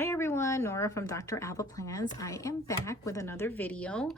Hi everyone, Nora from Dr. Alba Plans. I am back with another video.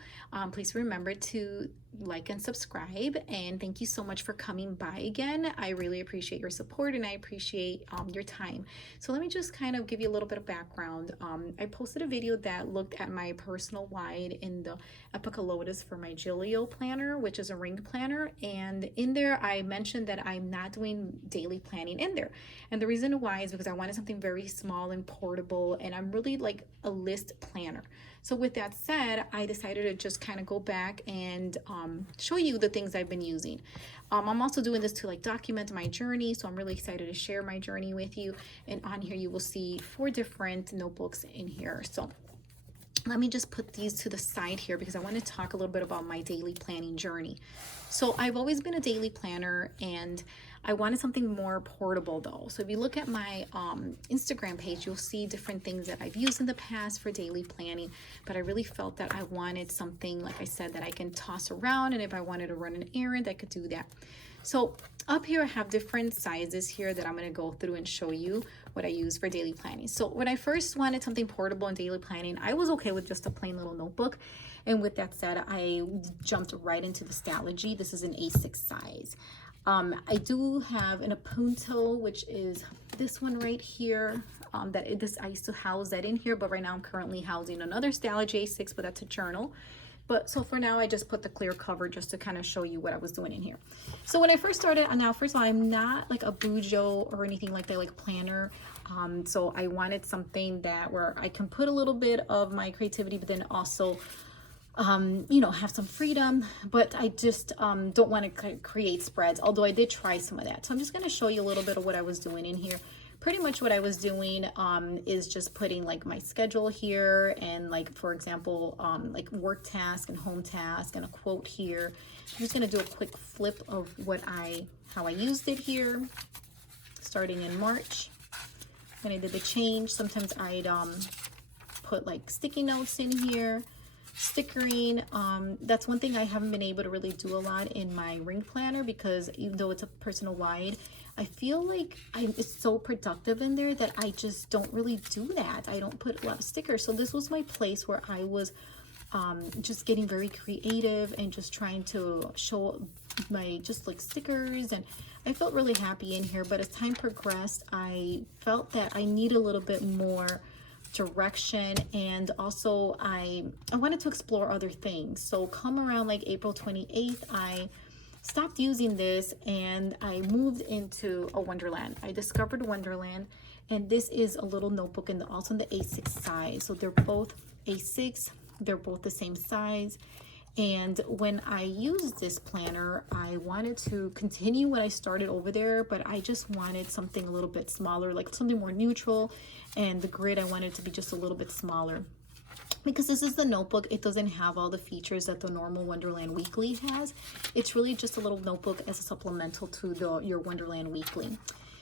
Please remember to like and subscribe, and thank you so much for coming by again. I really appreciate your support and I appreciate your time. So let me just kind of give you a little bit of background. I posted a video that looked at my personal wide in the Epica Lotus for my Giglio planner, which is a ring planner, and in there I mentioned that I'm not doing daily planning in there, and the reason why is because I wanted something very small and portable, and I'm really like a list planner. So with that said, I decided to just kind of go back and show you the things I've been using. I'm also doing this to like document my journey, so I'm really excited to share my journey with you. And on here you will see 4 different notebooks in here. So let me just put these to the side here because I want to talk a little bit about my daily planning journey. So I've always been a daily planner, and I wanted something more portable though. So if you look at my Instagram page, you'll see different things that I've used in the past for daily planning, but I really felt that I wanted something, like I said, that I can toss around, and if I wanted to run an errand, I could do that. So up here I have different sizes here that I'm going to go through and show you what I use for daily planning. So when I first wanted something portable in daily planning, I was okay with just a plain little notebook. And with that said, I jumped right into the Stalogy. This is an A6 size. I do have an Apunto, which is this one right here. I used to house that in here, but right now I'm currently housing another Stalogy A6, but that's a journal. But so for now, I just put the clear cover just to kind of show you what I was doing in here. So when I first started, now first of all, I'm not like a Bujo or anything like that, like planner. So I wanted something that where I can put a little bit of my creativity, but then also you know, have some freedom, but I just don't want to create spreads, although I did try some of that. So I'm just going to show you a little bit of what I was doing in here. Pretty much what I was doing is just putting like my schedule here, and like for example like work task and home task and a quote here. I'm just going to do a quick flip of how I used it here starting in March when I did the change. Sometimes I'd put like sticky notes in here, stickering. That's one thing I haven't been able to really do a lot in my ring planner, because even though it's a personal wide, I feel like it's so productive in there that I just don't really do that. I don't put a lot of stickers. So this was my place where I was just getting very creative and just trying to show my just like stickers, and I felt really happy in here. But as time progressed, I felt that I need a little bit more direction, and also I wanted to explore other things. So come around like April 28th, I stopped using this and I moved into a Wonderland. I discovered Wonderland, and this is a little notebook and also in the A6 size. So they're both A6, they're both the same size. And when I used this planner, I wanted to continue what I started over there, but I just wanted something a little bit smaller, like something more neutral, and the grid I wanted to be just a little bit smaller. Because this is the notebook, it doesn't have all the features that the normal Wonderland Weekly has. It's really just a little notebook as a supplemental to your Wonderland Weekly.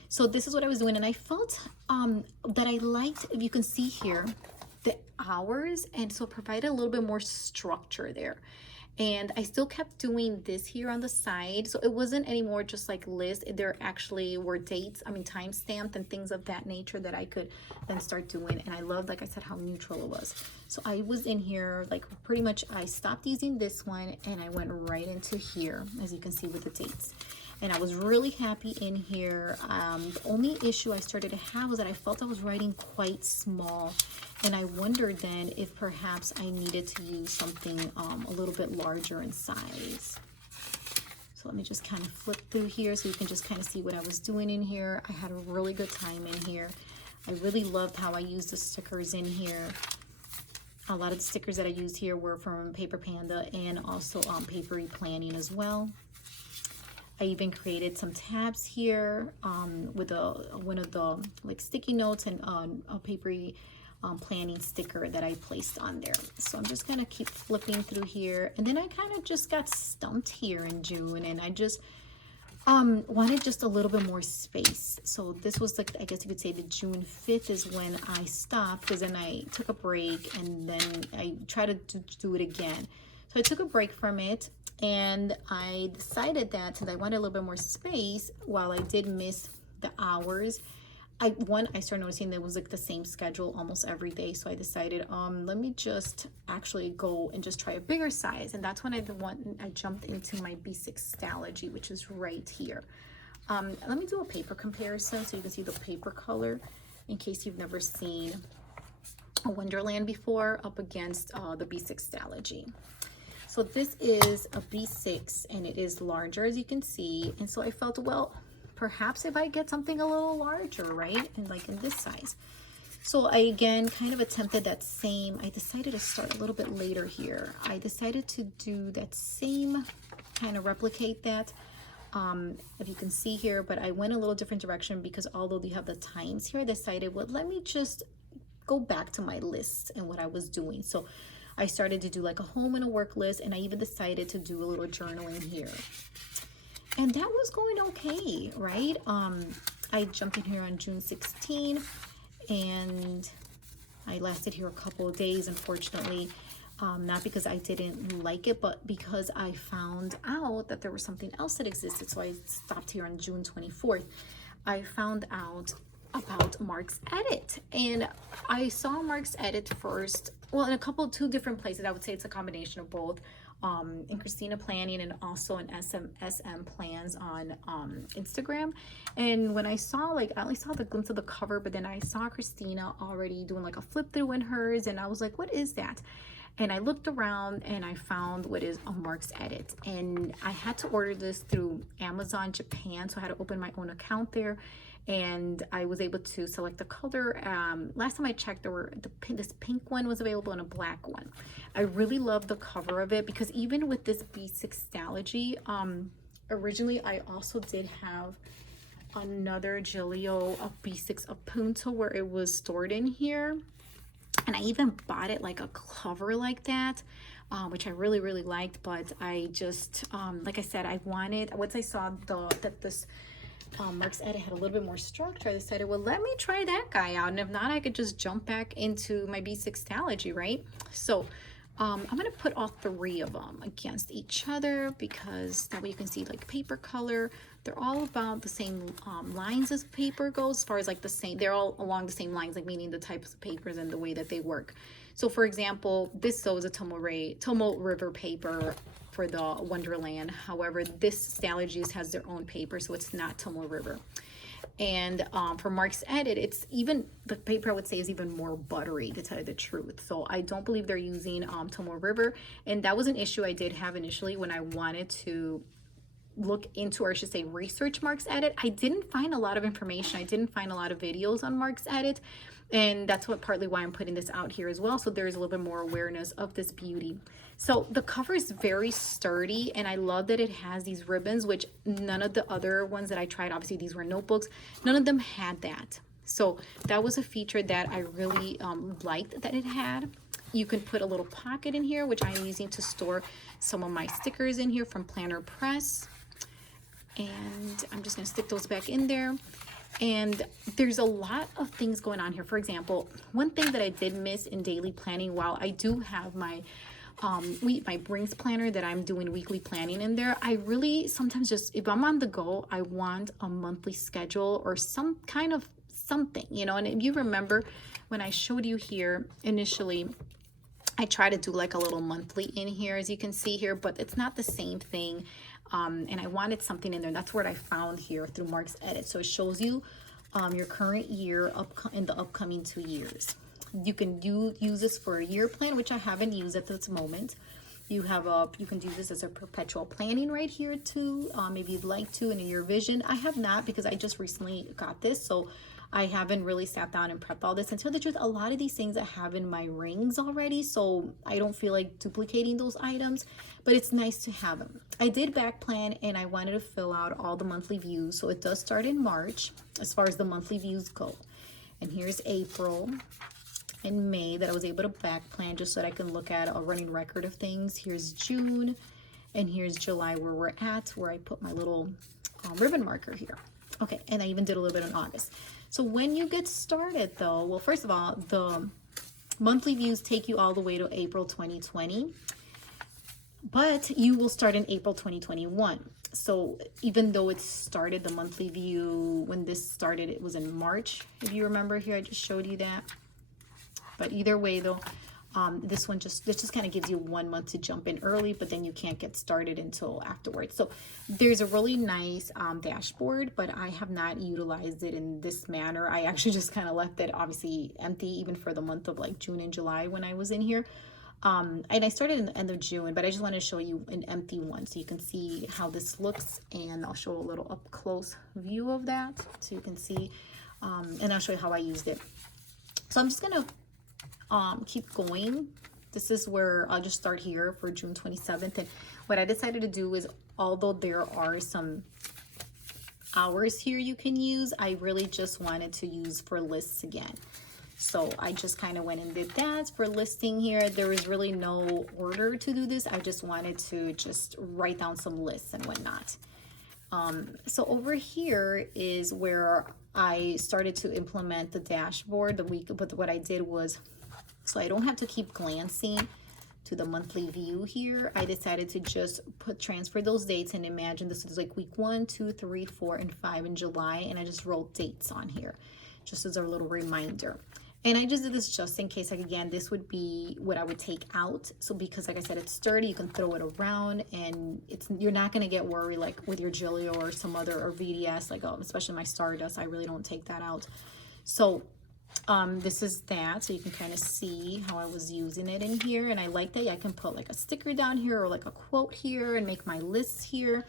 So this is what I was doing, and I felt that I liked, if you can see here, the hours, and so provided a little bit more structure there. And I still kept doing this here on the side, so it wasn't anymore just like list. There actually were dates, time stamped and things of that nature that I could then start doing. And I loved, like I said, how neutral it was. So I was in here like pretty much, I stopped using this one and I went right into here, as you can see with the dates. And I was really happy in here. The only issue I started to have was that I felt I was writing quite small, and I wondered then if perhaps I needed to use something a little bit larger in size. So let me just kind of flip through here so you can just kind of see what I was doing in here. I had a really good time in here. I really loved how I used the stickers in here. A lot of the stickers that I used here were from Paper Panda and also Papery Planning as well. I even created some tabs here with one of the like sticky notes and a Papery Planning sticker that I placed on there. So I'm just gonna keep flipping through here, and then I kind of just got stumped here in June, and I just wanted just a little bit more space. So this was like, I guess you could say the June 5th is when I stopped, because then I took a break and then I tried to do it again. So I took a break from it, and I decided that since I wanted a little bit more space, while I did miss the hours, I started noticing there was like the same schedule almost every day, so I decided let me just actually go and just try a bigger size. And that's when I jumped into my B6 Stalogy, which is right here. Let me do a paper comparison so you can see the paper color in case you've never seen a Wonderland before up against the B6 Stalogy. So this is a B6 and it is larger, as you can see, and so I felt, well, perhaps if I get something a little larger, right? And like in this size. So I, again, kind of attempted that same, I decided to start a little bit later here. I decided to do that same, kind of replicate that, if you can see here, but I went a little different direction because although you have the times here, I decided, well, let me just go back to my lists and what I was doing. So I started to do like a home and a work list, and I even decided to do a little journaling here. And that was going okay, right? I jumped in here on June 16 and I lasted here a couple of days, unfortunately. Not because I didn't like it, but because I found out that there was something else that existed. So I stopped here on June 24th. I found out about Mark's Edit, and I saw Mark's Edit first, well, in two different places. I would say it's a combination of both. In Christina Planning and also in SM Plans on Instagram. And when I saw, like, I only saw the glimpse of the cover, but then I saw Christina already doing like a flip through in hers, and I was like, what is that? And I looked around and I found what is a Mark's Edit, and I had to order this through Amazon Japan, so I had to open my own account there. And I was able to select the color. Last time I checked, there were this pink one was available and a black one. I really love the cover of it because even with this B6 Stalogy, originally I also did have another Gilio of B6 of Punto where it was stored in here, and I even bought it like a cover like that, which I really liked. But I just like I said, I wanted, once I saw that this Mark's Edit had a little bit more structure, I decided, well, let me try that guy out, and if not, I could just jump back into my B6 Stalogy, right? So I'm gonna put all three of them against each other because that way you can see like paper color. They're all about the same lines as paper goes, as far as like the same, they're all along the same lines, like meaning the types of papers and the way that they work. So for example, this is a Tomo River paper for the Wonderland. However, this Stalogy has their own paper, so it's not Tomo River. And for Mark's Edit, it's even, the paper I would say is even more buttery, to tell you the truth. So I don't believe they're using Tomo River, and that was an issue I did have initially when I wanted to look into, or I should say research Mark's Edit. I didn't find a lot of information. I didn't find a lot of videos on Mark's Edit, and that's partly why I'm putting this out here as well, so there's a little bit more awareness of this beauty. So the cover is very sturdy, and I love that it has these ribbons, which none of the other ones that I tried, obviously these were notebooks, none of them had that. So that was a feature that I really liked that it had. You can put a little pocket in here, which I'm using to store some of my stickers in here from Planner Press. And I'm just gonna stick those back in there. And there's a lot of things going on here. For example, one thing that I did miss in daily planning, while I do have my Brings planner that I'm doing weekly planning in there, I really sometimes just, if I'm on the go, I want a monthly schedule or some kind of something, you know. And if you remember when I showed you here initially, I try to do like a little monthly in here, as you can see here, but it's not the same thing. And I wanted something in there. That's what I found here through Mark's Edit. So it shows you your current year in the upcoming 2 years. You can use this for a year plan, which I haven't used at this moment. You can do this as a perpetual planning right here too. Maybe you'd like to in your vision. I have not, because I just recently got this, so I haven't really sat down and prepped all this. And to tell the truth, a lot of these things I have in my rings already, so I don't feel like duplicating those items, but it's nice to have them. I did back plan, and I wanted to fill out all the monthly views. So it does start in March as far as the monthly views go. And here's April and May that I was able to back plan just so that I can look at a running record of things. Here's June, and here's July where we're at, where I put my little ribbon marker here. Okay, and I even did a little bit in August. So when you get started though, well, first of all, the monthly views take you all the way to April 2020, but you will start in April 2021. So even though it started, the monthly view, when this started, it was in March. If you remember here, I just showed you that. But either way though, this just kind of gives you 1 month to jump in early, but then you can't get started until afterwards. So there's a really nice dashboard, but I have not utilized it in this manner. I actually just kind of left it obviously empty even for the month of like June and July when I was in here. And I started in the end of June, but I just want to show you an empty one so you can see how this looks, and I'll show a little up close view of that so you can see, and I'll show you how I used it. So I'm just gonna keep going. This is where I'll just start here for June 27th. And what I decided to do is, although there are some hours here you can use, I really just wanted to use for lists again. So I just kind of went and did that for listing here. There was really no order to do this. I just wanted to just write down some lists and whatnot. So over here is where I started to implement the dashboard the week, but what I did was, so I don't have to keep glancing to the monthly view here, I decided to just transfer those dates and imagine this is like week 1, 2, 3, 4, and 5 in July, and I just wrote dates on here just as a little reminder. And I just did this just in case, like again, this would be what I would take out. So because like I said, it's sturdy, you can throw it around, and you're not gonna get worried like with your Gilio or some other, or VDS, like especially my Stardust, I really don't take that out. So this is that, so you can kind of see how I was using it in here. And I like that I can put like a sticker down here or like a quote here and make my lists here.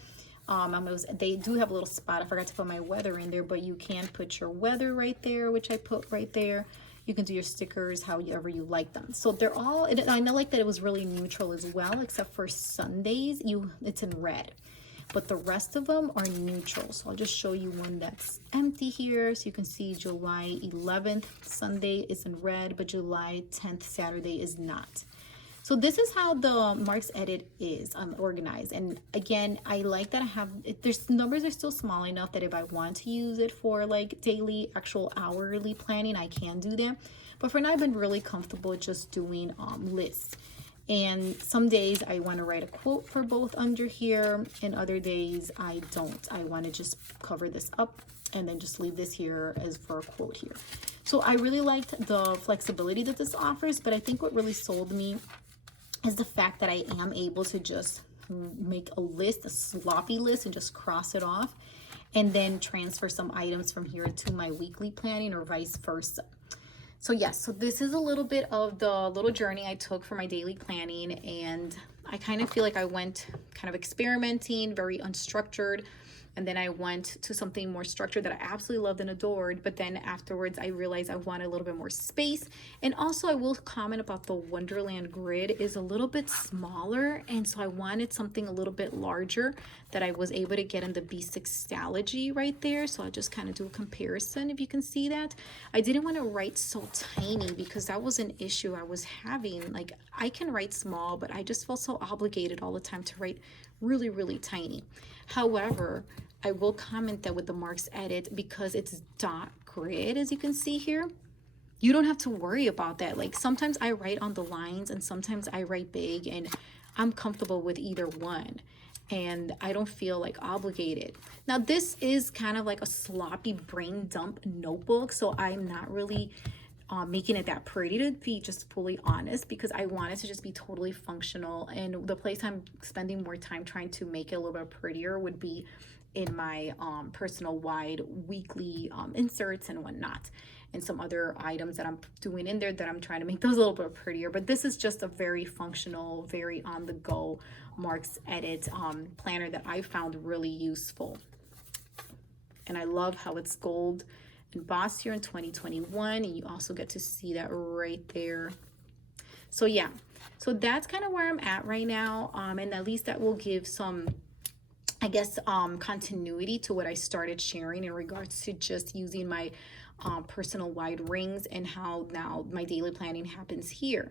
They do have a little spot, I forgot to put my weather in there, but you can put your weather right there, which I put right there. You can do your stickers however you like them. So they're all, I know like that it was really neutral as well, except for Sundays, it's in red. But the rest of them are neutral. So I'll just show you one that's empty here. So you can see July 11th, Sunday is in red, but July 10th, Saturday is not. So this is how the Marks Edit is organized. And again, I like that I have, there's numbers are still small enough that if I want to use it for like daily, actual hourly planning, I can do that. But for now, I've been really comfortable just doing lists. And some days I want to write a quote for both under here, and other days I don't. I want to just cover this up and then just leave this here as for a quote here. So I really liked the flexibility that this offers, but I think what really sold me is the fact that I am able to just make a list, a sloppy list, and just cross it off, and then transfer some items from here to my weekly planning or vice versa. So yes, so this is a little bit of the little journey I took for my daily planning, and I kind of feel like I went kind of experimenting, very unstructured, and then I went to something more structured that I absolutely loved and adored. But then afterwards, I realized I wanted a little bit more space. And also, I will comment about the Wonderland grid is a little bit smaller. And so I wanted something a little bit larger that I was able to get in the B6 Stalogy right there. So I'll just kind of do a comparison if you can see that. I didn't want to write so tiny because that was an issue I was having. Like, I can write small, but I just felt so obligated all the time to write really, really tiny. However, I will comment that with the Marks Edit, because it's dot grid, as you can see here, you don't have to worry about that. Like sometimes I write on the lines and sometimes I write big, and I'm comfortable with either one. And I don't feel like obligated. Now this is kind of like a sloppy brain dump notebook, so I'm not really making it that pretty, to be just fully honest, because I want it to just be totally functional. And the place I'm spending more time trying to make it a little bit prettier would be in my personal wide weekly inserts and whatnot, and some other items that I'm doing in there that I'm trying to make those a little bit prettier. But this is just a very functional, very on the go Marks Edit planner that I found really useful. And I love how it's gold embossed here in 2021, and you also get to see that right there. So yeah, so that's kind of where I'm at right now, and at least that will give some, I guess, continuity to what I started sharing in regards to just using my personal wide rings and how now my daily planning happens here.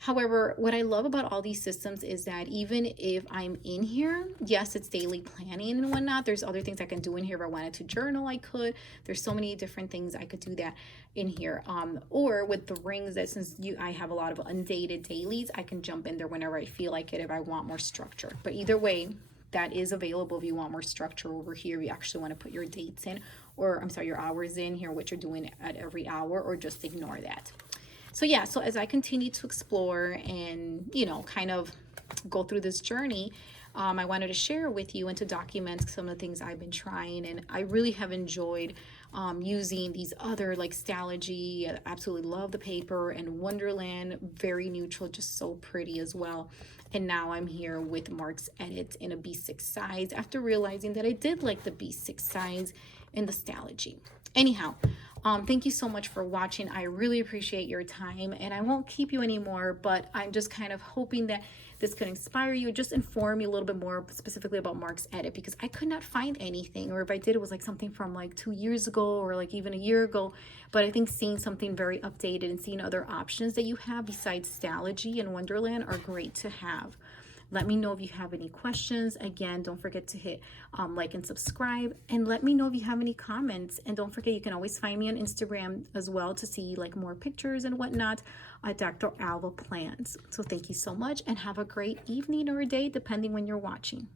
However, what I love about all these systems is that even if I'm in here, yes, it's daily planning and whatnot, there's other things I can do in here. If I wanted to journal, I could. There's so many different things I could do that in here. Or with the rings, that since I have a lot of undated dailies, I can jump in there whenever I feel like it if I want more structure. But either way, that is available if you want more structure over here. You actually want to put your dates in, or I'm sorry, your hours in here, what you're doing at every hour, or just ignore that. So yeah, so as I continue to explore and, you know, kind of go through this journey, I wanted to share with you and to document some of the things I've been trying, and I really have enjoyed using these other like Stalogy. I absolutely love the paper, and Wonderland, very neutral, just so pretty as well. And now I'm here with Mark's Edit in a B6 size after realizing that I did like the B6 size in the Stalogy. Anyhow, thank you so much for watching. I really appreciate your time, and I won't keep you anymore, but I'm just kind of hoping that this could inspire you, just inform you a little bit more specifically about Mark's Edit, because I could not find anything, or if I did, it was like something from like 2 years ago or like even a year ago. But I think seeing something very updated and seeing other options that you have besides Stalogy and Wonderland are great to have. Let me know if you have any questions. Again, don't forget to hit like and subscribe, and let me know if you have any comments. And don't forget, you can always find me on Instagram as well to see like more pictures and whatnot at Dr. Alba Plans. So thank you so much, and have a great evening or a day depending when you're watching.